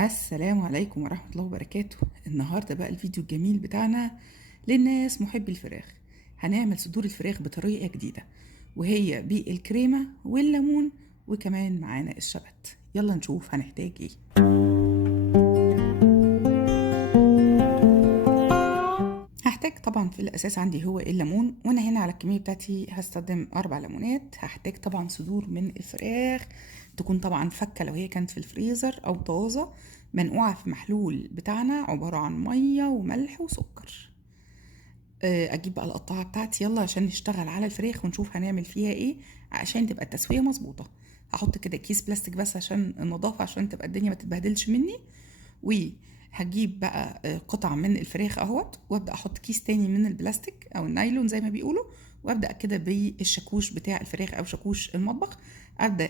السلام عليكم ورحمة الله وبركاته. النهاردة بقى الفيديو الجميل بتاعنا للناس محبي الفراخ. هنعمل صدور الفراخ بطريقة جديدة، وهي بالكريمة والليمون، وكمان معانا الشبت. يلا نشوف هنحتاج ايه. هحتاج طبعا في الأساس عندي هو الليمون، وأنا هنا على الكمية بتاعتي هستخدم 4 ليمونات. هحتاج طبعا صدور من الفراخ تكون طبعا فكة لو هي كانت في الفريزر أو طازة، منقوعة في محلول بتاعنا عبارة عن مية وملح وسكر. أجيب بقى القطاعة بتاعتي يلا عشان نشتغل على الفراخ ونشوف هنعمل فيها ايه عشان تبقى التسوية مظبوطة. هحط كده كيس بلاستيك بس عشان النظافة، عشان تبقى الدنيا ما تتبهدلش مني. وهجيب بقى قطع من الفراخ اهوت، وابدا احط كيس تاني من البلاستيك او النايلون زي ما بيقولوا، وابدا كده بالشاكوش بتاع الفراخ او شاكوش المطبخ. ابدا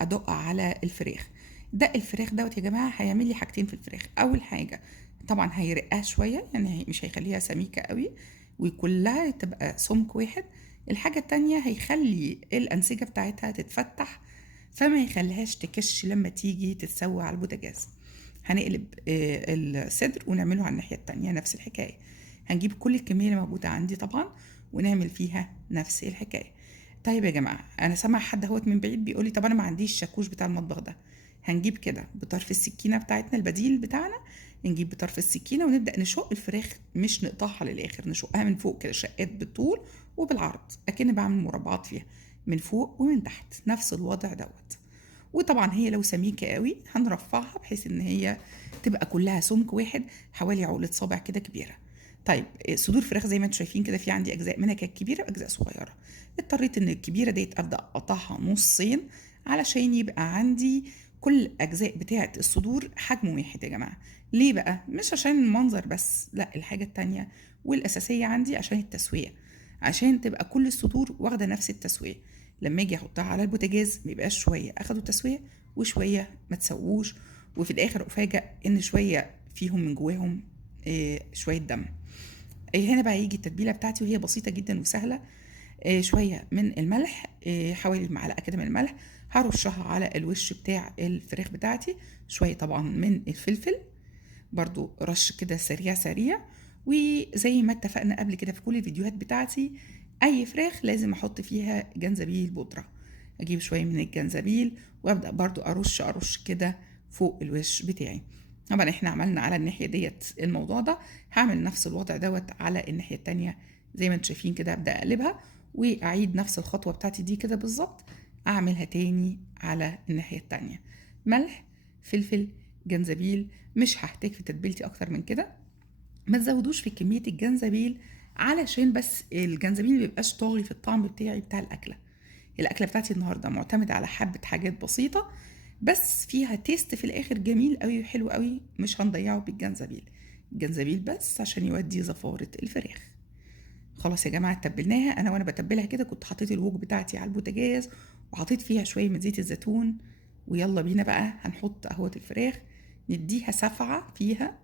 ادق على الفراخ. دق الفراخ دوت يا جماعه هيعمل لي حاجتين في الفراخ. اول حاجه طبعا هيرقها شويه، يعني مش هيخليها سميكه قوي وكلها تبقى سمك واحد. الحاجه التانيه هيخلي الانسجه بتاعتها تتفتح، فما يخليهاش تكش لما تيجي تتسوى على البوتاجاز. هنقلب الصدر ونعمله على الناحية التانية نفس الحكاية. هنجيب كل الكمية اللي موجودة عندي طبعا ونعمل فيها نفس الحكاية. طيب يا جماعة، أنا سامع حد اهوت من بعيد بيقولي طب أنا ما عنديش شاكوش بتاع المطبخ ده. هنجيب كده بطرف السكينة بتاعتنا البديل بتاعنا، نجيب بطرف السكينة ونبدأ نشق الفراخ، مش نقطعها للآخر، نشقها من فوق كده شقات بالطول وبالعرض، أكن بعمل مربعات فيها من فوق ومن تحت، نفس الوضع دوت. وطبعا هي لو سميكة قوي هنرفعها بحيث ان هي تبقى كلها سمك واحد، حوالي عقلة صابع كده كبيرة. طيب صدور فراخ زي ما انتم شايفين كده، في عندي اجزاء منها كانت كبيرة واجزاء صغيرة. اضطريت ان الكبيرة ديت ابدا اقطعها نصين علشان يبقى عندي كل اجزاء بتاعة الصدور حجم واحد يا جماعة. ليه بقى؟ مش عشان المنظر بس، لا، الحاجة التانية والاساسية عندي عشان التسوية، عشان تبقى كل الصدور واخدة نفس التسوية. لما اجي احطها على البوتاجاز ميبقاش شويه اخدوا تسويه وشويه ما تسووش، وفي الاخر افاجئ ان شويه فيهم من جواهم شويه دم. هنا بقى يجي التتبيله بتاعتي وهي بسيطه جدا وسهله. شويه من الملح، حوالي معلقه كده من الملح، هرشها على الوش بتاع الفراخ بتاعتي. شويه طبعا من الفلفل، برضو رش كده سريع سريع. وزي ما اتفقنا قبل كده في كل الفيديوهات بتاعتي، اي فراخ لازم احط فيها جنزبيل بودرة. اجيب شوية من الجنزبيل وابدأ برضو ارش كده فوق الوش بتاعي. طبعا احنا عملنا على الناحية ديت الموضوع ده، هعمل نفس الوضع دوت على الناحية التانية. زي ما انتم شايفين كده ابدأ اقلبها واعيد نفس الخطوة بتاعتي دي كده بالظبط، اعملها تاني على الناحية التانية. ملح، فلفل، جنزبيل. مش هحتاج في تتبيلتي اكتر من كده. ما تزودوش في كمية الجنزبيل، علشان بس الجنزبيل ميبقاش طاغي في الطعم بتاعي بتاع الأكلة بتاعتي النهاردة معتمدة على حبة حاجات بسيطة، بس فيها تيست في الآخر جميل قوي وحلو قوي، مش هنضيعه بالجنزبيل. الجنزبيل بس عشان يودي زفارة الفراخ. خلاص يا جماعة تبلناها. أنا وأنا بتبلها كده كنت حطيت الوك بتاعتي على البوتاجاز وحطيت فيها شوية من زيت الزيتون. ويلا بينا بقى هنحط أهوت الفراخ، نديها سفعة فيها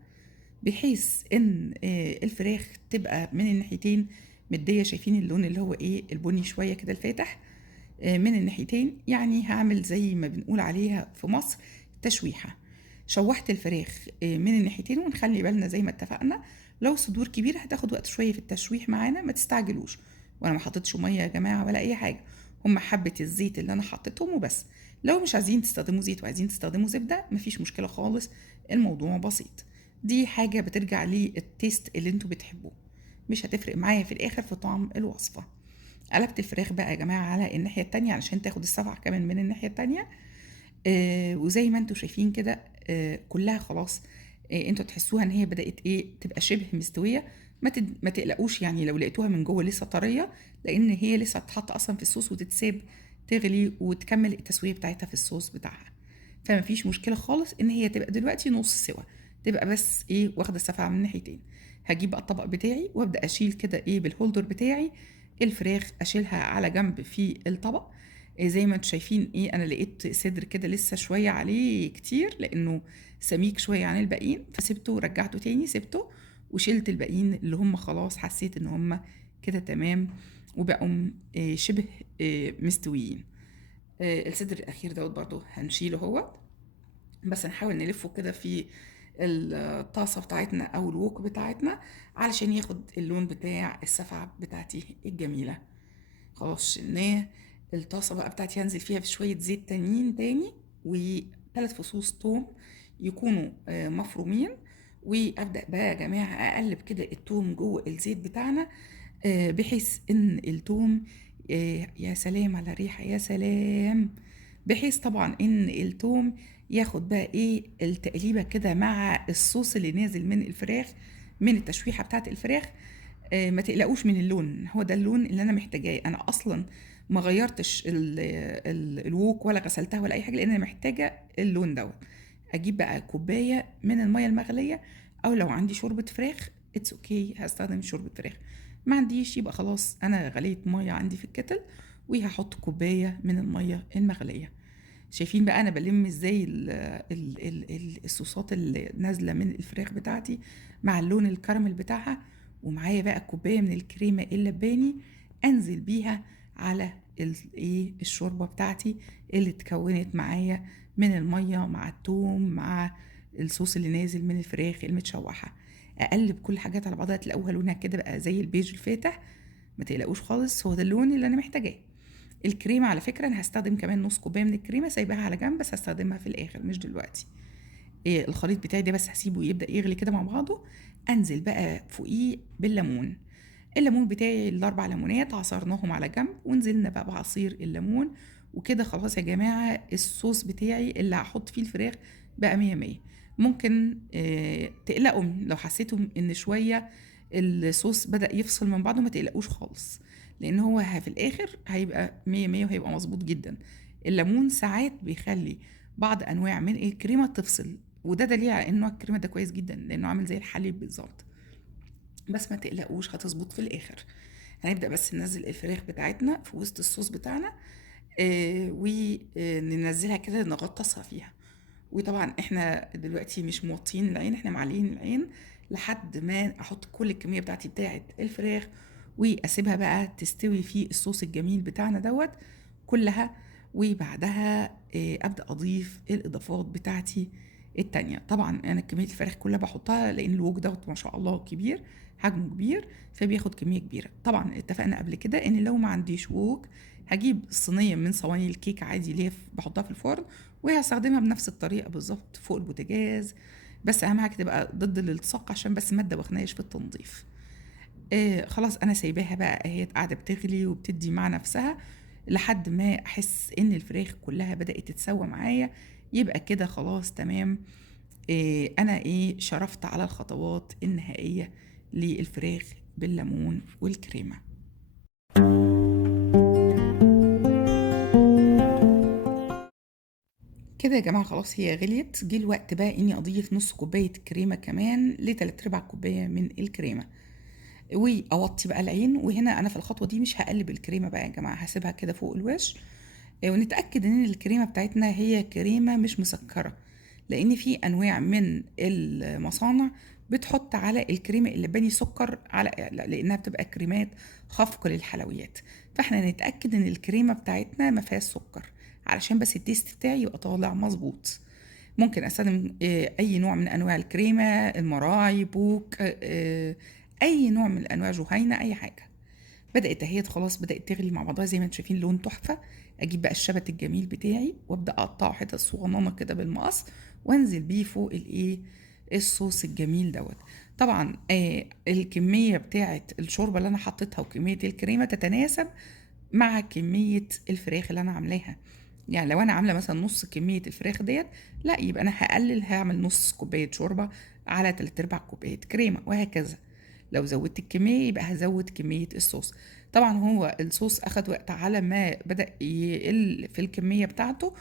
بحيث ان الفراخ تبقى من الناحيتين مديه. شايفين اللون اللي هو ايه البني شويه كده الفاتح من الناحيتين، يعني هعمل زي ما بنقول عليها في مصر تشويحه. شوحت الفراخ من الناحيتين، ونخلي بالنا زي ما اتفقنا لو صدور كبيره هتاخد وقت شويه في التشويح معانا، ما تستعجلوش. وانا ما حطيتش ميه يا جماعه ولا اي حاجه، هم حبه الزيت اللي انا حطيتهم وبس. لو مش عايزين تستخدموا زيت وعايزين تستخدموا زبده مفيش مشكله خالص، الموضوع بسيط. دي حاجة بترجع للتيست اللي انتوا بتحبوه، مش هتفرق معايا في الاخر في طعم الوصفة. قلبت الفراخ بقى يا جماعة على الناحية التانية علشان تاخد السبع كمان من الناحية التانية. وزي ما انتوا شايفين كده كلها خلاص. انتوا تحسوها ان هي بدأت ايه تبقى شبه مستوية. ما تقلقوش يعني لو لقيتوها من جوه لسه طرية، لان هي لسه هتتحط اصلا في الصوص وتتساب تغلي وتكمل التسوية بتاعتها في الصوص بتاعها. فما فيش مشكلة خالص ان هي تبقى دلوقتي نص سوا، تبقى بس ايه واخدة السفعة من الناحيتين. هجيب بقى الطبق بتاعي وابدأ اشيل كده ايه بالهولدر بتاعي الفراخ، اشيلها على جنب في الطبق. زي ما انتم شايفين ايه انا لقيت صدر كده لسه شويه عليه كتير لانه سميك شويه عن الباقيين، فسبته ورجعته تاني سبته وشلت الباقيين اللي هم خلاص حسيت ان هم كده تمام وبقوا شبه مستويين. الصدر الاخير دوت برضو هنشيله هو. بس نحاول نلفه كده في الطاسة بتاعتنا أو الوok بتاعتنا علشان ياخد اللون بتاع السفعة بتاعتي الجميلة. خلاص شلناه. الطاسة بقى بتاعتي هنزل فيها بشوية زيت تانيين تاني، و3 فصوص توم يكونوا مفرومين. وأبدأ بقى يا جماعة أقلب كده التوم جوه الزيت بتاعنا، بحيث إن التوم، يا سلام على الريحة، يا سلام. بحيث طبعا إن التوم ياخد بقى إيه التقليبة كده مع الصوص اللي نازل من الفراخ، من التشويحة بتاعت الفراخ. ما تقلقوش من اللون، هو ده اللون اللي انا محتاجاه. انا اصلا ما غيرتش الووك ولا غسلتها ولا اي حاجه، لان انا محتاجه اللون دوت. اجيب بقى كوبايه من الميه المغليه، او لو عندي شوربه فراخ اتس اوكي هستخدم شوربه فراخ. ما عنديش يبقى خلاص انا غليت ميه عندي في الكتل، وهحط كوبايه من الميه المغليه. شايفين بقى انا بلم ازاي الصوصات اللي نازله من الفراخ بتاعتي مع اللون الكراميل بتاعها، ومعايا بقى كوبايه من الكريمه اللباني انزل بيها على ايه الشوربه بتاعتي اللي اتكونت معايا من الميه مع الثوم مع الصوص اللي نازل من الفراخ المتشوحه. اقلب كل حاجات على بعضها تلاقوها لونها كده بقى زي البيج الفاتح. ما تقلقوش خالص، هو ده اللون اللي انا محتاجاه. الكريمة على فكرة أنا هستخدم كمان نص كوباية من الكريمة سايباها على جنب، بس هستخدمها في الآخر مش دلوقتي. إيه الخليط بتاعي ده بس هسيبه يبدأ يغلي كده مع بعضه. أنزل بقى فوقيه بالليمون. الليمون بتاعي الأربع ليمونات عصرناهم على جنب، ونزلنا بقى بعصير الليمون. وكده خلاص يا جماعة الصوص بتاعي اللي هحط فيه الفراخ بقى مية مية. ممكن تقلقوا لو حسيتوا ان شوية الصوص بدأ يفصل من بعضه، ما تقلقوش خالص، لان هو في الاخر هيبقى مية مية وهيبقى مظبوط جدا. الليمون ساعات بيخلي بعض انواع من الكريمة تفصل، وده دليل على ان نوع الكريمة ده كويس جدا لانه عامل زي الحليب بالظبط. بس ما تقلقوش هتظبط في الاخر. هنبدأ بس ننزل الفراخ بتاعتنا في وسط الصوص بتاعنا، وننزلها كده نغطسها فيها. وطبعا احنا دلوقتي مش موطين العين، احنا معلين العين لحد ما احط كل الكميه بتاعتي بتاعت الفراخ، واسيبها بقى تستوي في الصوص الجميل بتاعنا دوت كلها. وبعدها ابدا اضيف الاضافات بتاعتي التانية. طبعا انا كميه الفراخ كلها بحطها لان الوك دوت ما شاء الله كبير، حجمه كبير، فبياخد كميه كبيره. طبعا اتفقنا قبل كده ان لو ما عنديش ووك هجيب صينيه من صواني الكيك عادي اللي هي بحطها في الفرن، وهستخدمها بنفس الطريقه بالظبط فوق البوتاجاز. بس اهم حاجه تبقى ضد الالتصاق عشان بس ما تدوخناش في التنظيف. خلاص انا سايباها بقى هي قاعده بتغلي وبتدي مع نفسها لحد ما احس ان الفراخ كلها بدات تتسوى معايا. يبقى كده خلاص تمام. انا شرفت على الخطوات النهائيه للفراخ بالليمون والكريمه. كده يا جماعة خلاص هي غليت. جه الوقت بقى اني اضيف نص كوباية كريمة كمان لتلات ارباع كوباية من الكريمة، واوطي بقى العين. وهنا انا في الخطوة دي مش هقلب الكريمة بقى يا جماعة، هسيبها كده فوق الوش. ونتأكد ان الكريمة بتاعتنا هي كريمة مش مسكرة، لان في انواع من المصانع بتحط على الكريمة اللباني سكر على لانها بتبقى كريمات خفق للحلويات. فاحنا نتأكد ان الكريمة بتاعتنا ما فيهاش سكر علشان بس التيست بتاعي يبقى طالع مظبوط. ممكن استخدم اي نوع من انواع الكريمة، المراعي، بوك، اي نوع من انواع جهينة، اي حاجة. بدأت اهي خلاص بدأت تغلي مع بعضها زي ما انتم شايفين لون تحفة. اجيب بقى الشبت الجميل بتاعي وابدأ اقطعه حتت صغننة كده بالمقص، وانزل بيه فوق الصوص الجميل دوت. طبعا الكمية بتاعة الشوربة اللي انا حطيتها وكمية الكريمة تتناسب مع كمية الفراخ اللي انا عاملاها. يعني لو انا عامله مثلا نص كميه الفراخ ديت، لا يبقى انا هقلل هعمل نص كوبايه شوربه على تلات ارباع كوبايه كريمه وهكذا. لو زودت الكميه يبقى هزود كميه الصوص. طبعا هو الصوص اخد وقت على ما بدأ يقل في الكميه بتاعته.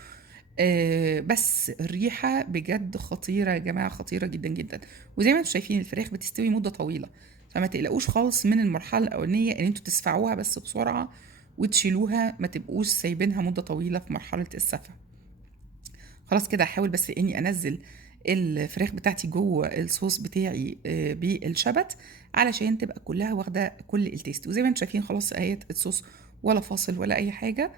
بس الريحه بجد خطيره يا جماعه، خطيره جدا جدا. وزي ما انتم شايفين الفراخ بتستوي مده طويله، فما تقلقوش خالص من المرحله الاولانيه ان انتوا تسفعوها بس بسرعه وتشيلوها، ما تبقوش سايبينها مدة طويلة في مرحلة السفة. خلاص كده هحاول بس اني انزل الفراخ بتاعتي جوه الصوص بتاعي بالشبت علشان تبقى كلها واخده كل التيست. وزي ما انتم شايفين خلاص اهيت الصوص ولا فاصل ولا اي حاجه.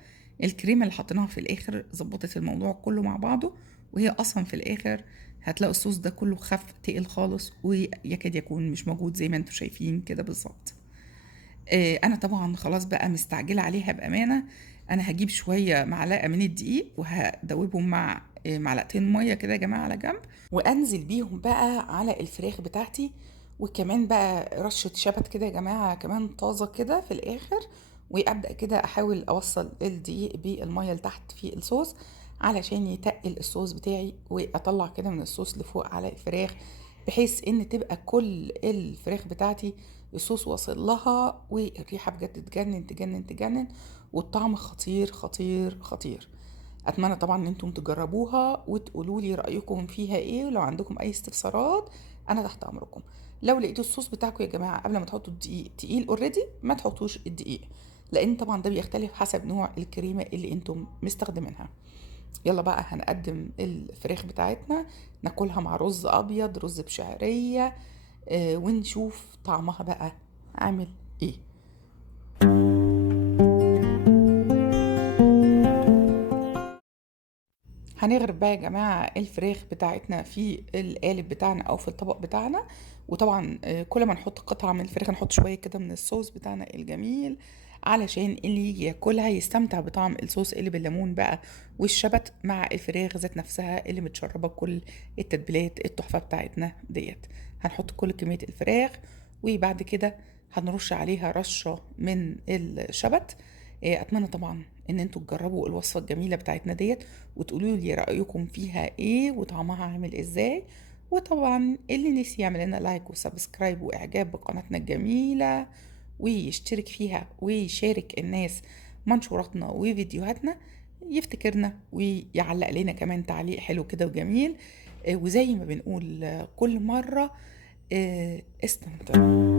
الكريمه اللي حطيناها في الاخر ظبطت الموضوع كله مع بعضه، وهي اصلا في الاخر هتلاقوا الصوص ده كله خف تقل خالص ويكاد يكون مش موجود زي ما انتم شايفين كده بالظبط. انا طبعا خلاص بقى مستعجله عليها بامانه. انا هجيب شويه معلقه من الدقيق وهدوبهم مع معلقتين ميه كده يا جماعه على جنب، وانزل بيهم بقى على الفراخ بتاعتي. وكمان بقى رشه شبت كده يا جماعه كمان طازه كده في الاخر. وابدا كده احاول اوصل الدقيق بالميه لتحت في الصوص علشان يتقل الصوص بتاعي، واطلع كده من الصوص لفوق على الفراخ، بحيث ان تبقى كل الفراخ بتاعتي الصوص واصل لها، والريحه بجد تجنن تجنن تجنن، والطعم خطير خطير خطير. اتمنى طبعا ان انتم تجربوها وتقولوا لي رايكم فيها ايه، ولو عندكم اي استفسارات انا تحت امركم. لو لقيتوا الصوص بتاعكم يا جماعه قبل ما تحطوا الدقيق تقيل اوريدي ما تحطوش الدقيق، لان طبعا ده بيختلف حسب نوع الكريمه اللي انتم مستخدمينها. يلا بقى هنقدم الفراخ بتاعتنا، ناكلها مع رز ابيض، رز بشعريه، ونشوف طعمها بقى عامل ايه. هنغرف بقى يا جماعة الفراخ بتاعتنا في القالب بتاعنا او في الطبق بتاعنا. وطبعا كل ما نحط قطعة من الفراخ نحط شوية كده من الصوص بتاعنا الجميل، علشان اللي يجي ياكلها يستمتع بطعم الصوص اللي بالليمون بقى والشبت مع الفراخ ذات نفسها اللي متشربة بكل التتبيلات التحفة بتاعتنا ديت. هنحط كل كمية الفراخ، وبعد كده هنرش عليها رشة من الشبت. اتمنى طبعا ان انتوا تجربوا الوصفه الجميله بتاعتنا ديت، وتقولوا لي رايكم فيها ايه وطعمها عامل ازاي. وطبعا اللي نسي يعمل لنا لايك وسبسكرايب واعجاب بقناتنا الجميله ويشترك فيها ويشارك الناس منشوراتنا وفيديوهاتنا، يفتكرنا ويعلق لنا كمان تعليق حلو كده وجميل. وزي ما بنقول كل مره، استمتعوا.